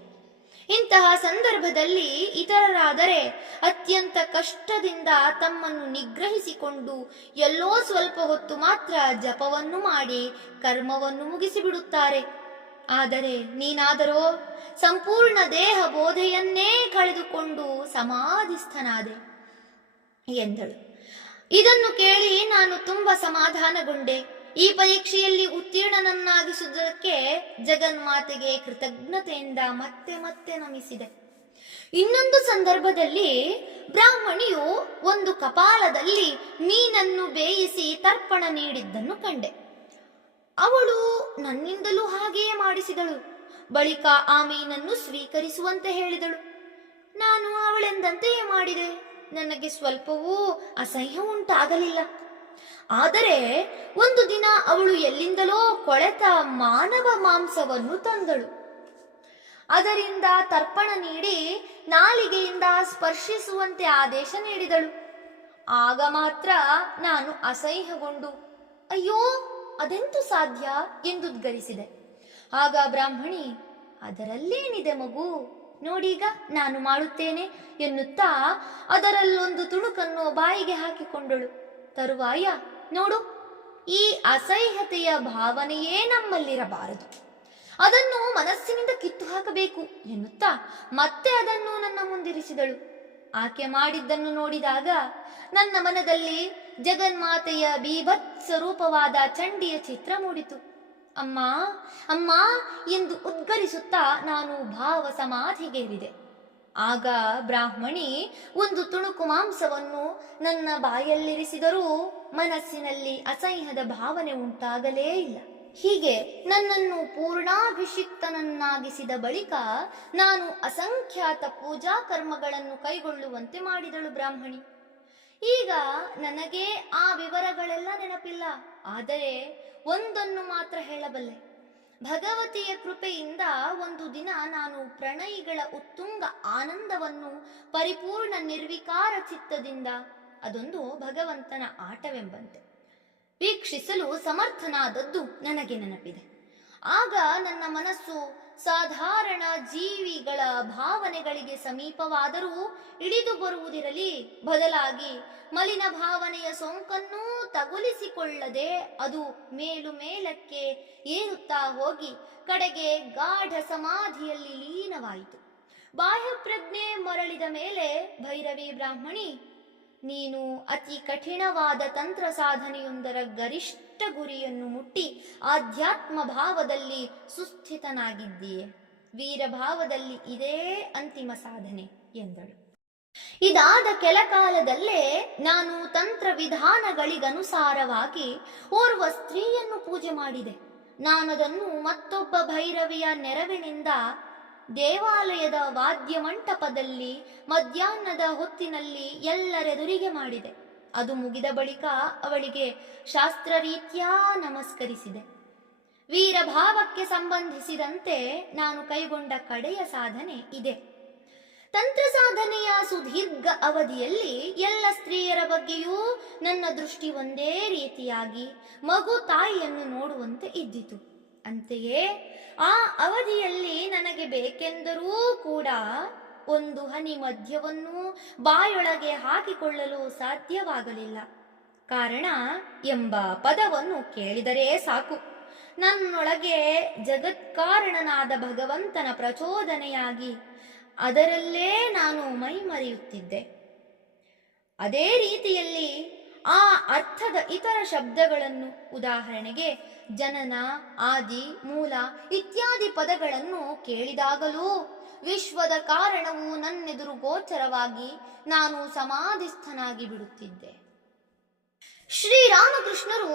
ಇಂತಹ ಸಂದರ್ಭದಲ್ಲಿ ಇತರರಾದರೆ ಅತ್ಯಂತ ಕಷ್ಟದಿಂದ ತಮ್ಮನ್ನು ನಿಗ್ರಹಿಸಿಕೊಂಡು ಎಲ್ಲೋ ಸ್ವಲ್ಪ ಹೊತ್ತು ಮಾತ್ರ ಜಪವನ್ನು ಮಾಡಿ ಕರ್ಮವನ್ನು ಮುಗಿಸಿಬಿಡುತ್ತಾರೆ. ಆದರೆ ನೀನಾದರೋ ಸಂಪೂರ್ಣ ದೇಹ ಬೋಧೆಯನ್ನೇ ಕಳೆದುಕೊಂಡು ಸಮಾಧಿಸ್ಥನಾದೆ ಎಂದಳು. ಇದನ್ನು ಕೇಳಿ ನಾನು ತುಂಬ ಸಮಾಧಾನಗೊಂಡೆ. ಈ ಪರೀಕ್ಷೆಯಲ್ಲಿ ಉತ್ತೀರ್ಣನನ್ನಾಗಿಸುವುದಕ್ಕೆ ಜಗನ್ಮಾತೆಗೆ ಕೃತಜ್ಞತೆಯಿಂದ ಮತ್ತೆ ಮತ್ತೆ ನಮಿಸಿದೆ. ಇನ್ನೊಂದು ಸಂದರ್ಭದಲ್ಲಿ ಬ್ರಾಹ್ಮಣಿಯು ಒಂದು ಕಪಾಲದಲ್ಲಿ ಮೀನನ್ನು ಬೇಯಿಸಿ ತರ್ಪಣ ನೀಡಿದ್ದನ್ನು ಕಂಡೆ. ಅವಳು ನನ್ನಿಂದಲೂ ಹಾಗೆಯೇ ಮಾಡಿಸಿದಳು. ಬಳಿಕ ಆ ಮೀನನ್ನು ಸ್ವೀಕರಿಸುವಂತೆ ಹೇಳಿದಳು. ನಾನು ಅವಳೆಂದಂತೆಯೇ ಮಾಡಿದೆ. ನನಗೆ ಸ್ವಲ್ಪವೂ ಅಸಹ್ಯ ಉಂಟಾಗಲಿಲ್ಲ. ಆದರೆ ಒಂದು ದಿನ ಅವಳು ಎಲ್ಲಿಂದಲೋ ಕೊಳೆತ ಮಾನವ ಮಾಂಸವನ್ನು ತಂದಳು. ಅದರಿಂದ ತರ್ಪಣ ನೀಡಿ ನಾಲಿಗೆಯಿಂದ ಸ್ಪರ್ಶಿಸುವಂತೆ ಆದೇಶ ನೀಡಿದಳು. ಆಗ ಮಾತ್ರ ನಾನು ಅಸಹ್ಯಗೊಂಡು ಅಯ್ಯೋ, ಅದೆಂತೂ ಸಾಧ್ಯ ಎಂದುದ್ಗರಿಸಿದೆ. ಆಗ ಬ್ರಾಹ್ಮಣಿ, ಅದರಲ್ಲೇನಿದೆ ಮಗು, ನೋಡೀಗ ನಾನು ಮಾಡುತ್ತೇನೆ ಎನ್ನುತ್ತಾ ಅದರಲ್ಲೊಂದು ತುಣುಕನ್ನು ಬಾಯಿಗೆ ಹಾಕಿಕೊಂಡಳು. ತರುವಾಯ, ನೋಡು, ಈ ಅಸಹ್ಯತೆಯ ಭಾವನೆಯೇ ನಮ್ಮಲ್ಲಿರಬಾರದು, ಅದನ್ನು ಮನಸ್ಸಿನಿಂದ ಕಿತ್ತು ಹಾಕಬೇಕು ಎನ್ನುತ್ತಾ ಮತ್ತೆ ಅದನ್ನು ನನ್ನ ಮುಂದಿರಿಸಿದಳು. ಆಕೆ ಮಾಡಿದ್ದನ್ನು ನೋಡಿದಾಗ ನನ್ನ ಮನದಲ್ಲಿ ಜಗನ್ಮಾತೆಯ ಬೀಭತ್ಸ ರೂಪವಾದ ಚಂಡಿಯ ಚಿತ್ರ ಮೂಡಿತು. ಅಮ್ಮ ಅಮ್ಮ ಎಂದು ಉದ್ಗರಿಸುತ್ತಾ ನಾನು ಭಾವ ಸಮಾಧಿಗೇರಿದೆ. ಆಗ ಬ್ರಾಹ್ಮಣಿ ಒಂದು ತುಣುಕು ಮಾಂಸವನ್ನು ನನ್ನ ಬಾಯಲ್ಲಿರಿಸಿದರೂ ಮನಸ್ಸಿನಲ್ಲಿ ಅಸಹ್ಯದ ಭಾವನೆ ಉಂಟಾಗಲೇ ಇಲ್ಲ. ಹೀಗೆ ನನ್ನನ್ನು ಪೂರ್ಣಾಭಿಷಿಕ್ತನನ್ನಾಗಿಸಿದ ಬಳಿಕ ನಾನು ಅಸಂಖ್ಯಾತ ಪೂಜಾ ಕರ್ಮಗಳನ್ನು ಕೈಗೊಳ್ಳುವಂತೆ ಮಾಡಿದಳು ಬ್ರಾಹ್ಮಣಿ. ಈಗ ನನಗೆ ಆ ವಿವರಗಳೆಲ್ಲ ನೆನಪಿಲ್ಲ. ಆದರೆ ಒಂದನ್ನು ಮಾತ್ರ ಹೇಳಬಲ್ಲೆ. ಭಗವತಿಯ ಕೃಪೆಯಿಂದ ಒಂದು ದಿನ ನಾನು ಪ್ರಣಯಿಗಳ ಉತ್ತುಂಗ ಆನಂದವನ್ನು ಪರಿಪೂರ್ಣ ನಿರ್ವಿಕಾರ ಚಿತ್ತದಿಂದ, ಅದೊಂದು ಭಗವಂತನ ಆಟವೆಂಬಂತೆ, ವೀಕ್ಷಿಸಲು ಸಮರ್ಥನಾದದ್ದು ನನಗೆ ನೆನಪಿದೆ. ಆಗ ನನ್ನ ಮನಸ್ಸು ಸಾಧಾರಣ ಜೀವಿಗಳ ಭಾವನೆಗಳಿಗೆ ಸಮೀಪವಾದರೂ ಇಳಿದು ಬರುವುದಿರಲಿ, ಬದಲಾಗಿ ಮಲಿನ ಭಾವನೆಯ ಸೋಂಕನ್ನೂ ತಗುಲಿಸಿಕೊಳ್ಳದೆ ಅದು ಮೇಲು ಮೇಲಕ್ಕೆ ಏರುತ್ತಾ ಹೋಗಿ ಕಡೆಗೆ ಗಾಢ ಸಮಾಧಿಯಲ್ಲಿ ಲೀನವಾಯಿತು. ಬಾಹ್ಯ ಪ್ರಜ್ಞೆ ಮರಳಿದ ಮೇಲೆ ಭೈರವಿ ಬ್ರಾಹ್ಮಣಿ, ನೀನು ಅತಿ ಕಠಿಣವಾದ ತಂತ್ರ ಸಾಧನೆಯೊಂದರ ಗರಿಷ್ಠ ಗುರಿಯನ್ನು ಮುಟ್ಟಿ ಆಧ್ಯಾತ್ಮ ಭಾವದಲ್ಲಿ ಸುಸ್ಥಿತನಾಗಿದ್ದೀಯೆ. ವೀರಭಾವದಲ್ಲಿ ಇದೇ ಅಂತಿಮ ಸಾಧನೆ ಎಂದಳು. ಇದಾದ ಕೆಲ ಕಾಲದಲ್ಲೇ ನಾನು ತಂತ್ರ ವಿಧಾನಗಳಿಗನುಸಾರವಾಗಿ ಓರ್ವ ಸ್ತ್ರೀಯನ್ನು ಪೂಜೆ ಮಾಡಿದೆ. ನಾನದನ್ನು ಮತ್ತೊಬ್ಬ ಭೈರವಿಯ ನೆರವಿನಿಂದ ದೇವಾಲಯದ ವಾದ್ಯ ಮಂಟಪದಲ್ಲಿ ಮಧ್ಯಾಹ್ನದ ಹೊತ್ತಿನಲ್ಲಿ ಎಲ್ಲರೆದುರಿಗೆ ಮಾಡಿದೆ. ಅದು ಮುಗಿದ ಬಳಿಕ ಅವಳಿಗೆ ಶಾಸ್ತ್ರರೀತ್ಯಾ ನಮಸ್ಕರಿಸಿದೆ. ವೀರಭಾವಕ್ಕೆ ಸಂಬಂಧಿಸಿದಂತೆ ನಾನು ಕೈಗೊಂಡ ಕಡೆಯ ಸಾಧನೆ ಇದೆ. ತಂತ್ರ ಸಾಧನೆಯ ಸುದೀರ್ಘ ಅವಧಿಯಲ್ಲಿ ಎಲ್ಲ ಸ್ತ್ರೀಯರ ಬಗ್ಗೆಯೂ ನನ್ನ ದೃಷ್ಟಿ ಒಂದೇ ರೀತಿಯಾಗಿ ಮಗು ತಾಯಿಯನ್ನು ನೋಡುವಂತೆ ಇದ್ದಿತು. ಅಂತೆಯೇ ಆ ಅವಧಿಯಲ್ಲಿ ನನಗೆ ಬೇಕೆಂದರೂ ಕೂಡ ಒಂದು ಹನಿ ಮದ್ಯವನ್ನು ಬಾಯೊಳಗೆ ಹಾಕಿಕೊಳ್ಳಲು ಸಾಧ್ಯವಾಗಲಿಲ್ಲ. ಕಾರಣ ಎಂಬ ಪದವನ್ನು ಕೇಳಿದರೆ ಸಾಕು, ನನ್ನೊಳಗೆ ಜಗತ್ಕಾರಣನಾದ ಭಗವಂತನ ಪ್ರಚೋದನೆಯಾಗಿ ಅದರಲ್ಲೇ ನಾನು ಮೈಮರೆಯುತ್ತಿದ್ದೆ. ಅದೇ ರೀತಿಯಲ್ಲಿ ಆ ಅರ್ಥದ ಇತರ ಶಬ್ದಗಳನ್ನು, ಉದಾಹರಣೆಗೆ ಜನನ, ಆದಿ, ಮೂಲ ಇತ್ಯಾದಿ ಪದಗಳನ್ನು ಕೇಳಿದಾಗಲೂ ವಿಶ್ವದ ಕಾರಣವು ನನ್ನೆದುರು ಗೋಚರವಾಗಿ ನಾನು ಸಮಾಧಿಸ್ಥನಾಗಿ ಬಿಡುತ್ತಿದ್ದೆ. ಶ್ರೀರಾಮಕೃಷ್ಣರು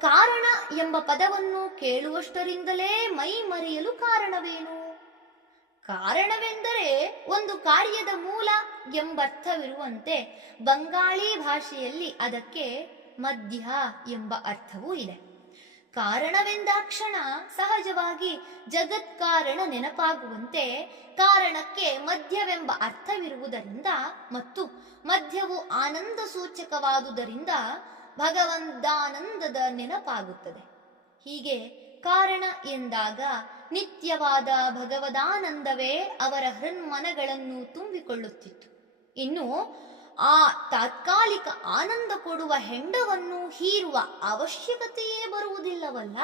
ಕಾರಣ ಎಂಬ ಪದವನ್ನು ಕೇಳುವಷ್ಟರಿಂದಲೇ ಮೈ ಮರೆಯಲು ಕಾರಣವೇನು? ಕಾರಣವೆಂದರೆ ಒಂದು ಕಾರ್ಯದ ಮೂಲ ಎಂಬರ್ಥವಿರುವಂತೆ ಬಂಗಾಳಿ ಭಾಷೆಯಲ್ಲಿ ಅದಕ್ಕೆ ಮಧ್ಯ ಎಂಬ ಅರ್ಥವೂ ಇದೆ. ಕಾರಣವೆಂದಾಕ್ಷಣ ಸಹಜವಾಗಿ ಜಗತ್ಕಾರಣ ನೆನಪಾಗುವಂತೆ ಕಾರಣಕ್ಕೆ ಮಧ್ಯವೆಂಬ ಅರ್ಥವಿರುವುದರಿಂದ ಮತ್ತು ಮಧ್ಯವು ಆನಂದ ಸೂಚಕವಾದುದರಿಂದ ಭಗವಂತಾನಂದದ ನೆನಪಾಗುತ್ತದೆ. ಹೀಗೆ ಕಾರಣ ಎಂದಾಗ ನಿತ್ಯವಾದ ಭಗವದಾನಂದವೇ ಅವರ ಹೃನ್ಮನಗಳನ್ನು ತುಂಬಿಕೊಳ್ಳುತ್ತಿತ್ತು. ಇನ್ನು ಆ ತಾತ್ಕಾಲಿಕ ಆನಂದ ಕೊಡುವ ಹೆಂಡವನ್ನು ಹೀರುವ ಅವಶ್ಯಕತೆಯೇ ಬರುವುದಿಲ್ಲವಲ್ಲ.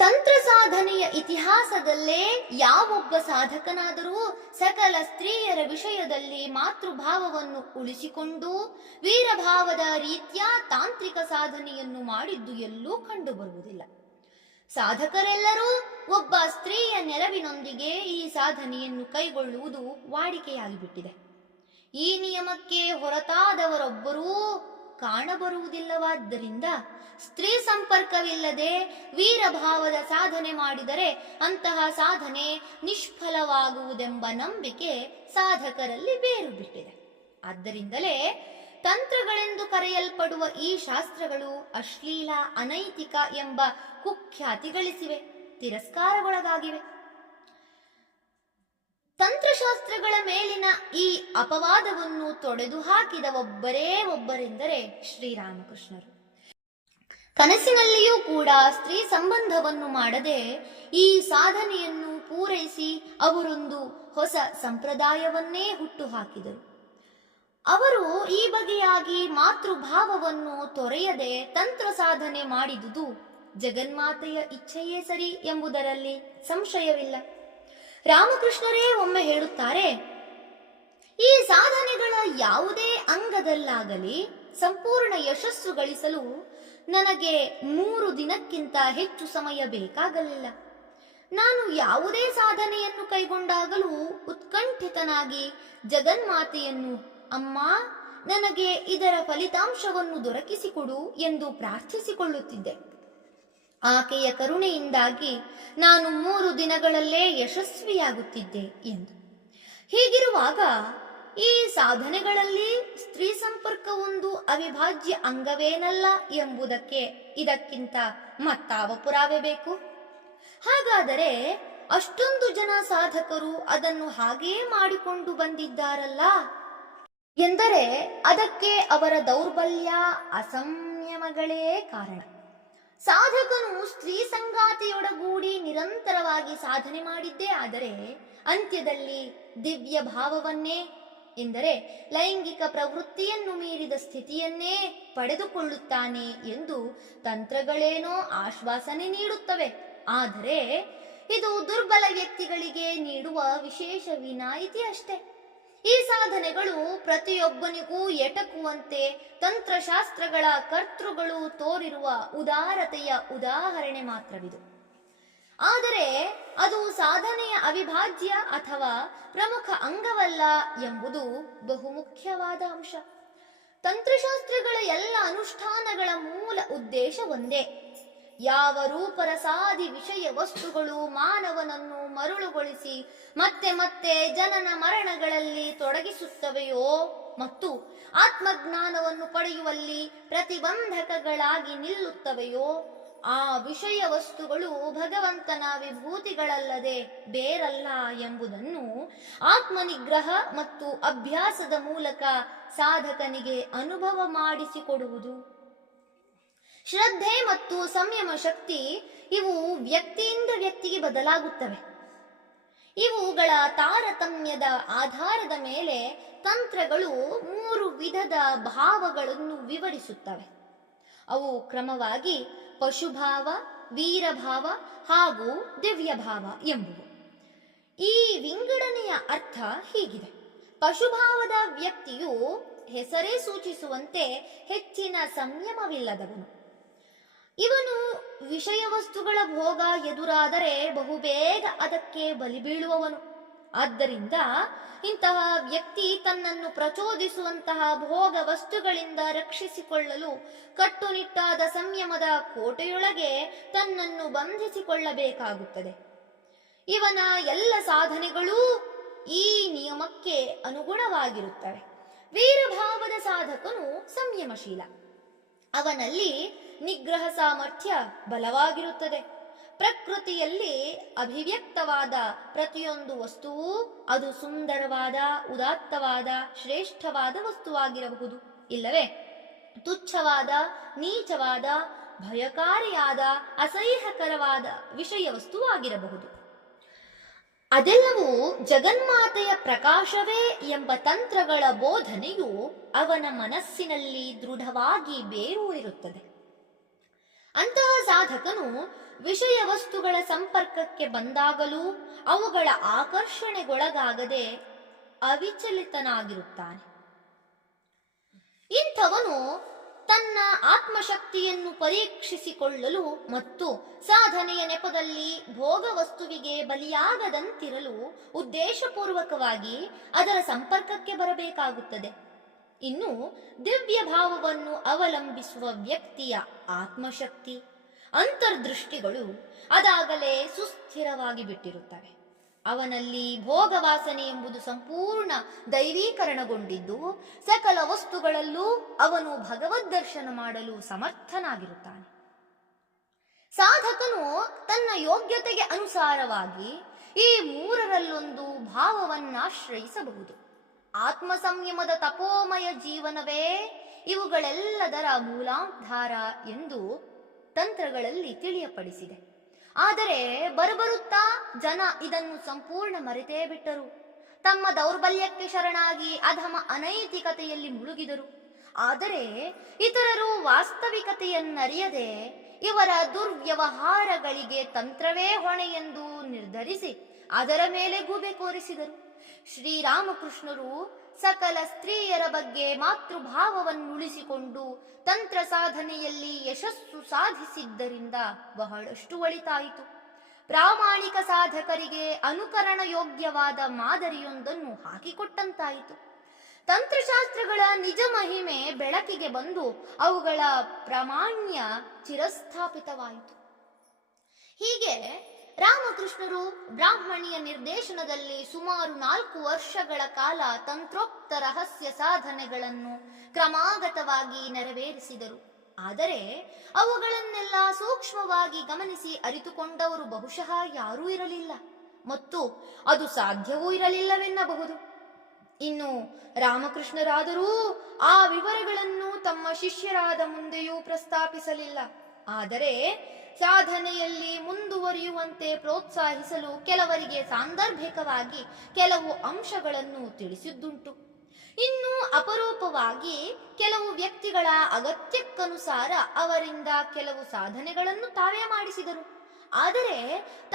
ತಂತ್ರ ಸಾಧನೆಯ ಇತಿಹಾಸದಲ್ಲೇ ಯಾವೊಬ್ಬ ಸಾಧಕನಾದರೂ ಸಕಲ ಸ್ತ್ರೀಯರ ವಿಷಯದಲ್ಲಿ ಮಾತೃಭಾವವನ್ನು ಉಳಿಸಿಕೊಂಡು ವೀರಭಾವದ ರೀತಿಯ ತಾಂತ್ರಿಕ ಸಾಧನೆಯನ್ನು ಮಾಡಿದ್ದು ಎಲ್ಲೂ ಕಂಡುಬರುವುದಿಲ್ಲ. ಸಾಧಕರೆಲ್ಲರೂ ಒಬ್ಬ ಸ್ತ್ರೀಯ ನೆರವಿನೊಂದಿಗೆ ಈ ಸಾಧನೆಯನ್ನು ಕೈಗೊಳ್ಳುವುದು ವಾಡಿಕೆಯಾಗಿಬಿಟ್ಟಿದೆ. ಈ ನಿಯಮಕ್ಕೆ ಹೊರತಾದವರೊಬ್ಬರೂ ಕಾಣಬರುವುದಿಲ್ಲವಾದ್ದರಿಂದ ಸ್ತ್ರೀ ಸಂಪರ್ಕವಿಲ್ಲದೆ ವೀರಭಾವದ ಸಾಧನೆ ಮಾಡಿದರೆ ಅಂತಹ ಸಾಧನೆ ನಿಷ್ಫಲವಾಗುವುದೆಂಬ ನಂಬಿಕೆ ಸಾಧಕರಲ್ಲಿ ಬೇರು ಬಿಟ್ಟಿದೆ. ಆದ್ದರಿಂದಲೇ ತಂತ್ರಗಳೆಂದು ಕರೆಯಲ್ಪಡುವ ಈ ಶಾಸ್ತ್ರಗಳು ಅಶ್ಲೀಲ, ಅನೈತಿಕ ಎಂಬ ಕುಖ್ಯಾತಿ ಗಳಿಸಿವೆ, ತಿರಸ್ಕಾರಗೊಳಗಾಗಿವೆ. ತಂತ್ರಶಾಸ್ತ್ರಗಳ ಮೇಲಿನ ಈ ಅಪವಾದವನ್ನು ತೊಡೆದು ಹಾಕಿದ ಒಬ್ಬರೇ ಒಬ್ಬರೆಂದರೆ ಶ್ರೀರಾಮಕೃಷ್ಣರು. ಕನಸಿನಲ್ಲಿಯೂ ಕೂಡ ಸ್ತ್ರೀ ಸಂಬಂಧವನ್ನು ಮಾಡದೆ ಈ ಸಾಧನೆಯನ್ನು ಪೂರೈಸಿ ಅವರೊಂದು ಹೊಸ ಸಂಪ್ರದಾಯವನ್ನೇ ಹುಟ್ಟುಹಾಕಿದರು. ಅವರು ಈ ಬಗೆಯಾಗಿ ಮಾತೃಭಾವವನ್ನು ತೊರೆಯದೆ ತಂತ್ರ ಸಾಧನೆ ಮಾಡಿದುದು ಜಗನ್ಮಾತೆಯ ಇಚ್ಛೆಯೇ ಸರಿ ಎಂಬುದರಲ್ಲಿ ಸಂಶಯವಿಲ್ಲ. ರಾಮಕೃಷ್ಣರೇ ಒಮ್ಮೆ ಹೇಳುತ್ತಾರೆ, ಈ ಸಾಧನೆಗಳ ಯಾವುದೇ ಅಂಗದಲ್ಲಾಗಲಿ ಸಂಪೂರ್ಣ ಯಶಸ್ಸು ಗಳಿಸಲು ನನಗೆ 3 ದಿನಕ್ಕಿಂತ ಹೆಚ್ಚು ಸಮಯ ಬೇಕಾಗಲಿಲ್ಲ. ನಾನು ಯಾವುದೇ ಸಾಧನೆಯನ್ನು ಕೈಗೊಂಡಾಗಲೂ ಉತ್ಕಂಠಿತನಾಗಿ ಜಗನ್ಮಾತೆಯನ್ನು, ಅಮ್ಮ, ನನಗೆ ಇದರ ಫಲಿತಾಂಶವನ್ನು ದೊರಕಿಸಿಕೊಡು ಎಂದು ಪ್ರಾರ್ಥಿಸಿಕೊಳ್ಳುತ್ತಿದ್ದೆ. ಆಕೆಯ ಕರುಣೆಯಿಂದಾಗಿ ನಾನು 3 ದಿನಗಳಲ್ಲೇ ಯಶಸ್ವಿಯಾಗುತ್ತಿದ್ದೆ ಎಂದು. ಹೀಗಿರುವಾಗ ಈ ಸಾಧನೆಗಳಲ್ಲಿ ಸ್ತ್ರೀ ಸಂಪರ್ಕ ಒಂದು ಅವಿಭಾಜ್ಯ ಅಂಗವೇನಲ್ಲ ಎಂಬುದಕ್ಕೆ ಇದಕ್ಕಿಂತ ಮತ್ತಾವ ಪುರಾವೆ ಬೇಕು? ಹಾಗಾದರೆ ಅಷ್ಟೊಂದು ಜನ ಸಾಧಕರು ಅದನ್ನು ಹಾಗೆಯೇ ಮಾಡಿಕೊಂಡು ಬಂದಿದ್ದಾರಲ್ಲ ಎಂದರೆ ಅದಕ್ಕೆ ಅವರ ದೌರ್ಬಲ್ಯ, ಅಸಂಯಮಗಳೇ ಕಾರಣ. ಸಾಧಕನು ಸ್ತ್ರೀ ಸಂಗಾತಿಯೊಡಗೂಡಿ ನಿರಂತರವಾಗಿ ಸಾಧನೆ ಮಾಡಿದ್ದೇ ಆದರೆ ಅಂತ್ಯದಲ್ಲಿ ದಿವ್ಯ ಭಾವವನ್ನೇ, ಎಂದರೆ ಲೈಂಗಿಕ ಪ್ರವೃತ್ತಿಯನ್ನು ಮೀರಿದ ಸ್ಥಿತಿಯನ್ನೇ ಪಡೆದುಕೊಳ್ಳುತ್ತಾನೆ ಎಂದು ತಂತ್ರಗಳೇನೋ ಆಶ್ವಾಸನೆ ನೀಡುತ್ತವೆ. ಆದರೆ ಇದು ದುರ್ಬಲ ವ್ಯಕ್ತಿಗಳಿಗೆ ನೀಡುವ ವಿಶೇಷ ವಿನಾಯಿತಿ ಅಷ್ಟೇ. ಈ ಸಾಧನೆಗಳು ಪ್ರತಿಯೊಬ್ಬನಿಗೂ ಎಟಕುವಂತೆ ತಂತ್ರಶಾಸ್ತ್ರಗಳ ಕರ್ತೃಗಳು ತೋರಿರುವ ಉದಾರತೆಯ ಉದಾಹರಣೆ ಮಾತ್ರವಿದು. ಆದರೆ ಅದು ಸಾಧನೆಯ ಅವಿಭಾಜ್ಯ ಅಥವಾ ಪ್ರಮುಖ ಅಂಗವಲ್ಲ ಎಂಬುದು ಬಹುಮುಖ್ಯವಾದ ಅಂಶ. ತಂತ್ರಶಾಸ್ತ್ರಗಳ ಎಲ್ಲ ಅನುಷ್ಠಾನಗಳ ಮೂಲ ಉದ್ದೇಶ ಒಂದೇ. ಯಾವ ರೂಪರಸಾದಿ ವಿಷಯ ವಸ್ತುಗಳು ಮಾನವನನ್ನು ಮರುಳುಗೊಳಿಸಿ ಮತ್ತೆ ಮತ್ತೆ ಜನನ ಮರಣಗಳಲ್ಲಿ ತೊಡಗಿಸುತ್ತವೆಯೋ ಮತ್ತು ಆತ್ಮಜ್ಞಾನವನ್ನು ಪಡೆಯುವಲ್ಲಿ ಪ್ರತಿಬಂಧಕಗಳಾಗಿ ನಿಲ್ಲುತ್ತವೆಯೋ ಆ ವಿಷಯ ವಸ್ತುಗಳು ಭಗವಂತನ ವಿಭೂತಿಗಳಲ್ಲದೆ ಬೇರಲ್ಲ ಎಂಬುದನ್ನು ಆತ್ಮನಿಗ್ರಹ ಮತ್ತು ಅಭ್ಯಾಸದ ಮೂಲಕ ಸಾಧಕನಿಗೆ ಅನುಭವ ಮಾಡಿಸಿಕೊಡುವುದು. ಶ್ರದ್ಧೆ ಮತ್ತು ಸಂಯಮ ಶಕ್ತಿ ಇವು ವ್ಯಕ್ತಿಯಿಂದ ವ್ಯಕ್ತಿಗೆ ಬದಲಾಗುತ್ತವೆ. ಇವುಗಳ ತಾರತಮ್ಯದ ಆಧಾರದ ಮೇಲೆ ತಂತ್ರಗಳು 3 ವಿಧದ ಭಾವಗಳನ್ನು ವಿವರಿಸುತ್ತವೆ. ಅವು ಕ್ರಮವಾಗಿ ಪಶುಭಾವ, ವೀರಭಾವ ಹಾಗೂ ದಿವ್ಯಭಾವ ಎಂಬುವು. ಈ ವಿಂಗಡಣೆಯ ಅರ್ಥ ಹೀಗಿದೆ. ಪಶುಭಾವದ ವ್ಯಕ್ತಿಯು ಹೆಸರೇ ಸೂಚಿಸುವಂತೆ ಹೆಚ್ಚಿನ ಸಂಯಮವಿಲ್ಲದವನು. ಇವನು ವಿಷಯ ವಸ್ತುಗಳ ಭೋಗ ಎದುರಾದರೆ ಬಹುಬೇಗ ಅದಕ್ಕೆ ಬಲಿ ಬೀಳುವವನು. ಆದ್ದರಿಂದ ಇಂತಹ ವ್ಯಕ್ತಿ ತನ್ನನ್ನು ಪ್ರಚೋದಿಸುವಂತಹ ಭೋಗ ವಸ್ತುಗಳಿಂದ ರಕ್ಷಿಸಿಕೊಳ್ಳಲು ಕಟ್ಟುನಿಟ್ಟಾದ ಸಂಯಮದ ಕೋಟೆಯೊಳಗೆ ತನ್ನನ್ನು ಬಂಧಿಸಿಕೊಳ್ಳಬೇಕಾಗುತ್ತದೆ. ಇವನ ಎಲ್ಲ ಸಾಧನೆಗಳೂ ಈ ನಿಯಮಕ್ಕೆ ಅನುಗುಣವಾಗಿರುತ್ತವೆ. ವೀರಭಾವದ ಸಾಧಕನು ಸಂಯಮಶೀಲ. ಅವನಲ್ಲಿ ನಿಗ್ರಹ ಸಾಮರ್ಥ್ಯ ಬಲವಾಗಿರುತ್ತದೆ. ಪ್ರಕೃತಿಯಲ್ಲಿ ಅಭಿವ್ಯಕ್ತವಾದ ಪ್ರತಿಯೊಂದು ವಸ್ತುವು ಅದು ಸುಂದರವಾದ, ಉದಾತ್ತವಾದ, ಶ್ರೇಷ್ಠವಾದ ವಸ್ತುವಾಗಿರಬಹುದು, ಇಲ್ಲವೇ ತುಚ್ಛವಾದ, ನೀಚವಾದ, ಭಯಕಾರಿಯಾದ, ಅಸಹ್ಯಕರವಾದ ವಿಷಯ ವಸ್ತುವಾಗಿರಬಹುದು. ಅದೆಲ್ಲವೂ ಜಗನ್ಮಾತೆಯ ಪ್ರಕಾಶವೇ ಎಂಬ ತಂತ್ರಗಳ ಬೋಧನೆಯು ಅವನ ಮನಸ್ಸಿನಲ್ಲಿ ದೃಢವಾಗಿ ಬೇರೂರಿರುತ್ತದೆ. ಅಂತಹ ಸಾಧಕನು ವಿಷಯ ವಸ್ತುಗಳ ಸಂಪರ್ಕಕ್ಕೆ ಬಂದಾಗಲೂ ಅವುಗಳ ಆಕರ್ಷಣೆಗೊಳಗಾಗದೆ ಅವಿಚಲಿತನಾಗಿರುತ್ತಾನೆ. ಇಂಥವನು ತನ್ನ ಆತ್ಮಶಕ್ತಿಯನ್ನು ಪರೀಕ್ಷಿಸಿಕೊಳ್ಳಲು ಮತ್ತು ಸಾಧನೆಯ ನೆಪದಲ್ಲಿ ಭೋಗ ವಸ್ತುವಿಗೆ ಬಲಿಯಾಗದಂತಿರಲು ಉದ್ದೇಶಪೂರ್ವಕವಾಗಿ ಅದರ ಸಂಪರ್ಕಕ್ಕೆ ಬರಬೇಕಾಗುತ್ತದೆ. ಇನ್ನು ದಿವ್ಯ ಭಾವವನ್ನು ಅವಲಂಬಿಸುವ ವ್ಯಕ್ತಿಯ ಆತ್ಮಶಕ್ತಿ, ಅಂತರ್ದೃಷ್ಟಿಗಳು ಅದಾಗಲೇ ಸುಸ್ಥಿರವಾಗಿ ಬಿಟ್ಟಿರುತ್ತವೆ. ಅವನಲ್ಲಿ ಭೋಗವಾಸನೆ ಎಂಬುದು ಸಂಪೂರ್ಣ ದೈವೀಕರಣಗೊಂಡಿದ್ದು ಸಕಲ ವಸ್ತುಗಳಲ್ಲೂ ಅವನು ಭಗವದ್ ದರ್ಶನ ಮಾಡಲು ಸಮರ್ಥನಾಗಿರುತ್ತಾನೆ. ಸಾಧಕನು ತನ್ನ ಯೋಗ್ಯತೆಗೆ ಅನುಸಾರವಾಗಿ ಈ ಮೂರರಲ್ಲೊಂದು ಭಾವವನ್ನಾಶ್ರಯಿಸಬಹುದು. ಆತ್ಮ ಸಂಯಮದ ತಪೋಮಯ ಜೀವನವೇ ಇವುಗಳೆಲ್ಲದರ ಮೂಲಾಧಾರ ಎಂದು ತಂತ್ರಗಳಲ್ಲಿ ತಿಳಿಯಪಡಿಸಿದೆ. ಆದರೆ ಬರುತ್ತಾ ಜನ ಇದನ್ನು ಸಂಪೂರ್ಣ ಮರೆತೇ ಬಿಟ್ಟರು. ತಮ್ಮ ದೌರ್ಬಲ್ಯಕ್ಕೆ ಶರಣಾಗಿ ಅಧಮ ಅನೈತಿಕತೆಯಲ್ಲಿ ಮುಳುಗಿದರು. ಆದರೆ ಇತರರು ವಾಸ್ತವಿಕತೆಯನ್ನರಿಯದೆ ಇವರ ದುರ್ವ್ಯವಹಾರಗಳಿಗೆ ತಂತ್ರವೇ ಹೊಣೆ ಎಂದು ನಿರ್ಧರಿಸಿ ಅದರ ಮೇಲೆ ಗೂಬೆ ಕೋರಿಸಿದರು. ಶ್ರೀರಾಮಕೃಷ್ಣರು ಸಕಲ ಸ್ತ್ರೀಯರ ಬಗ್ಗೆ ಮಾತೃಭಾವವನ್ನುಳಿಸಿಕೊಂಡು ತಂತ್ರ ಸಾಧನೆಯಲ್ಲಿ ಯಶಸ್ಸು ಸಾಧಿಸಿದ್ದರಿಂದ ಬಹಳಷ್ಟು ಒಳಿತಾಯಿತು. ಪ್ರಾಮಾಣಿಕ ಸಾಧಕರಿಗೆ ಅನುಕರಣ ಯೋಗ್ಯವಾದ ಮಾದರಿಯೊಂದನ್ನು ಹಾಕಿಕೊಟ್ಟಂತಾಯಿತು. ತಂತ್ರಶಾಸ್ತ್ರಗಳ ನಿಜ ಮಹಿಮೆ ಬೆಳಕಿಗೆ ಬಂದು ಅವುಗಳ ಪ್ರಾಮಾಣ್ಯ ಚಿರಸ್ಥಾಪಿತವಾಯಿತು. ಹೀಗೆ ರಾಮಕೃಷ್ಣರು ಬ್ರಾಹ್ಮಣಿಯ ನಿರ್ದೇಶನದಲ್ಲಿ ಸುಮಾರು 4 ವರ್ಷಗಳ ಕಾಲ ತಂತ್ರೋಕ್ತ ರಹಸ್ಯ ಸಾಧನೆಗಳನ್ನು ಕ್ರಮಾಗತವಾಗಿ ನೆರವೇರಿಸಿದರು. ಆದರೆ ಅವುಗಳನ್ನೆಲ್ಲ ಸೂಕ್ಷ್ಮವಾಗಿ ಗಮನಿಸಿ ಅರಿತುಕೊಂಡವರು ಬಹುಶಃ ಯಾರೂ ಇರಲಿಲ್ಲ ಮತ್ತು ಅದು ಸಾಧ್ಯವೂ ಇರಲಿಲ್ಲವೆನ್ನಬಹುದು. ಇನ್ನು ರಾಮಕೃಷ್ಣರಾದರೂ ಆ ವಿವರಗಳನ್ನು ತಮ್ಮ ಶಿಷ್ಯರಾದ ಮುಂದೆಯೂ ಪ್ರಸ್ತಾಪಿಸಲಿಲ್ಲ. ಆದರೆ ಸಾಧನೆಯಲ್ಲಿ ಮುಂದುವರಿಯುವಂತೆ ಪ್ರೋತ್ಸಾಹಿಸಲು ಕೆಲವರಿಗೆ ಸಾಂದರ್ಭಿಕವಾಗಿ ಕೆಲವು ಅಂಶಗಳನ್ನು ತಿಳಿಸಿದ್ದುಂಟು. ಇನ್ನು ಅಪರೂಪವಾಗಿ ಕೆಲವು ವ್ಯಕ್ತಿಗಳ ಅಗತ್ಯಕ್ಕನುಸಾರ ಅವರಿಂದ ಕೆಲವು ಸಾಧನೆಗಳನ್ನು ತಾವೇ ಮಾಡಿಸಿದರು. ಆದರೆ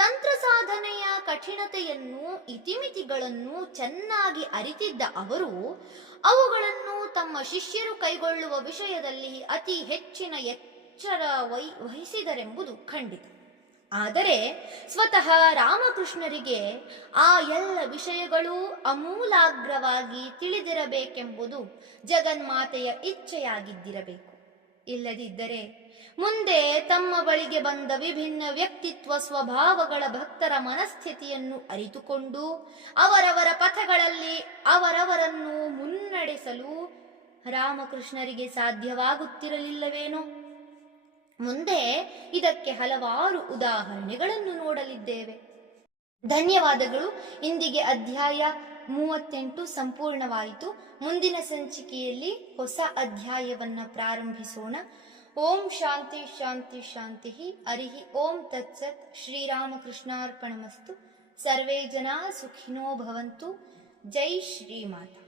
ತಂತ್ರ ಸಾಧನೆಯ ಕಠಿಣತೆಯನ್ನು, ಇತಿಮಿತಿಗಳನ್ನು ಚೆನ್ನಾಗಿ ಅರಿತಿದ್ದ ಅವರು ಅವುಗಳನ್ನು ತಮ್ಮ ಶಿಷ್ಯರು ಕೈಗೊಳ್ಳುವ ವಿಷಯದಲ್ಲಿ ಅತಿ ಹೆಚ್ಚಿನ ಎಚ್ಚರ ವಹಿಸಿದರೆಂಬುದು ಖಂಡಿತ. ಆದರೆ ಸ್ವತಃ ರಾಮಕೃಷ್ಣರಿಗೆ ಆ ಎಲ್ಲ ವಿಷಯಗಳೂ ಅಮೂಲಾಗ್ರವಾಗಿ ತಿಳಿದಿರಬೇಕೆಂಬುದು ಜಗನ್ಮಾತೆಯ ಇಚ್ಛೆಯಾಗಿದ್ದಿರಬೇಕು. ಇಲ್ಲದಿದ್ದರೆ ಮುಂದೆ ತಮ್ಮ ಬಳಿಗೆ ಬಂದ ವಿಭಿನ್ನ ವ್ಯಕ್ತಿತ್ವ ಸ್ವಭಾವಗಳ ಭಕ್ತರ ಮನಸ್ಥಿತಿಯನ್ನು ಅರಿತುಕೊಂಡು ಅವರವರ ಪಥಗಳಲ್ಲಿ ಅವರವರನ್ನು ಮುನ್ನಡೆಸಲು ರಾಮಕೃಷ್ಣರಿಗೆ ಸಾಧ್ಯವಾಗುತ್ತಿರಲಿಲ್ಲವೇನೋ. ಮುಂದೆ ಇದಕ್ಕೆ ಹಲವಾರು ಉದಾಹರಣೆಗಳನ್ನು ನೋಡಲಿದ್ದೇವೆ. ಧನ್ಯವಾದಗಳು. ಇಂದಿಗೆ ಅಧ್ಯಾಯ 38 ಸಂಪೂರ್ಣವಾಯಿತು. ಮುಂದಿನ ಸಂಚಿಕೆಯಲ್ಲಿ ಹೊಸ ಅಧ್ಯಾಯವನ್ನ ಪ್ರಾರಂಭಿಸೋಣ. ಓಂ ಶಾಂತಿ ಶಾಂತಿ ಶಾಂತಿ. ಹರಿ ಓಂ ತತ್ಸತ್. ಶ್ರೀರಾಮಕೃಷ್ಣಾರ್ಪಣಮಸ್ತು. ಸರ್ವೇ ಜನ ಸುಖಿನೋ ಭವಂತು. ಜೈ ಶ್ರೀಮಾತಾ.